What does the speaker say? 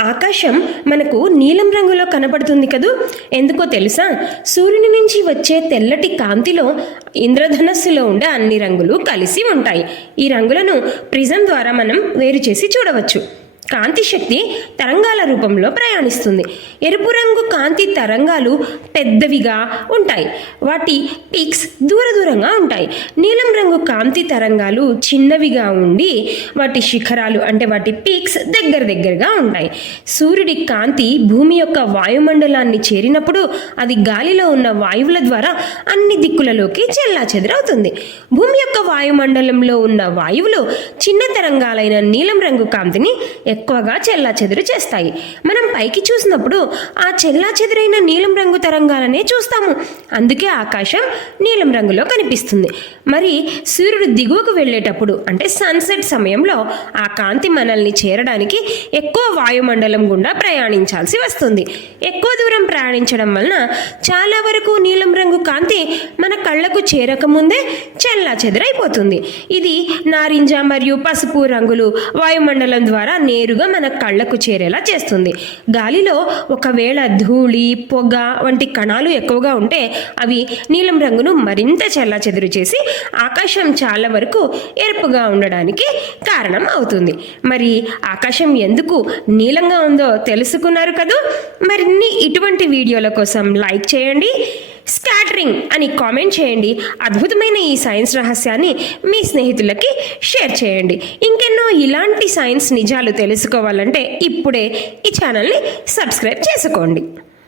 ఆకాశం మనకు నీలం రంగులో కనబడుతుంది కదూ? ఎందుకో తెలుసా? సూర్యుని నుంచి వచ్చే తెల్లటి కాంతిలో ఇంద్రధనస్సులో ఉండే అన్ని రంగులు కలిసి ఉంటాయి. ఈ రంగులను ప్రిజం ద్వారా మనం వేరు చేసి చూడవచ్చు. కాంతి శక్తి తరంగాల రూపంలో ప్రయాణిస్తుంది. ఎరుపు రంగు కాంతి తరంగాలు పెద్దవిగా ఉంటాయి. వాటి పీక్స్ దూర దూరంగా ఉంటాయి. నీలం రంగు కాంతి తరంగాలు చిన్నవిగా ఉండి వాటి శిఖరాలు అంటే వాటి పీక్స్ దగ్గర దగ్గరగా ఉంటాయి. సూర్యుడి కాంతి భూమి యొక్క వాయుమండలాన్ని చేరినప్పుడు అది గాలిలో ఉన్న వాయువుల ద్వారా అన్ని దిక్కులలోకి చెల్లా చెదరవుతుంది. భూమి యొక్క వాయుమండలంలో ఉన్న వాయువులు చిన్న తరంగాలైన నీలం రంగు కాంతిని ఎక్కువగా చెల్లా చెదురు చేస్తాయి. మనం పైకి చూసినప్పుడు ఆ చెల్లా చెదురైన నీలం రంగు తరంగాలనే చూస్తాము. అందుకే ఆకాశం నీలం రంగులో కనిపిస్తుంది. మరి సూర్యుడు దిగువకు వెళ్ళేటప్పుడు అంటే సన్సెట్ సమయంలో ఆ కాంతి మనల్ని చేరడానికి ఎక్కువ వాయుమండలం గుండా ప్రయాణించాల్సి వస్తుంది. ఎక్కువ దూరం ప్రయాణించడం వలన చాలా వరకు నీలం రంగు కాంతి మన కళ్ళకు చేరకముందే చెల్లా చెదరైపోతుంది ఇది నారింజ మరియు పసుపు రంగులు వాయుమండలం ద్వారా నేరుగా మన కళ్ళకు చేరేలా చేస్తుంది. గాలిలో ఒకవేళ ధూళి పొగ వంటి కణాలు ఎక్కువగా ఉంటే అవి నీలం రంగును మరింత చెల్లా చెదురు చేసి ఆకాశం చాలా వరకు ఎరుపుగా ఉండడానికి కారణం అవుతుంది. మరి ఆకాశం ఎందుకు నీలంగా ఉందో తెలుసుకున్నారు కదూ? మరిన్ని ఇటువంటి వీడియోల కోసం లైక్ చేయండి. స్కాటరింగ్ అని కామెంట్ చేయండి. అద్భుతమైన ఈ సైన్స్ రహస్యాన్ని మీ స్నేహితులకి షేర్ చేయండి. ఇంకెన్నో ఇలాంటి సైన్స్ నిజాలు తెలుసుకోవాలంటే ఇప్పుడే ఈ ఛానల్ని సబ్స్క్రైబ్ చేసుకోండి.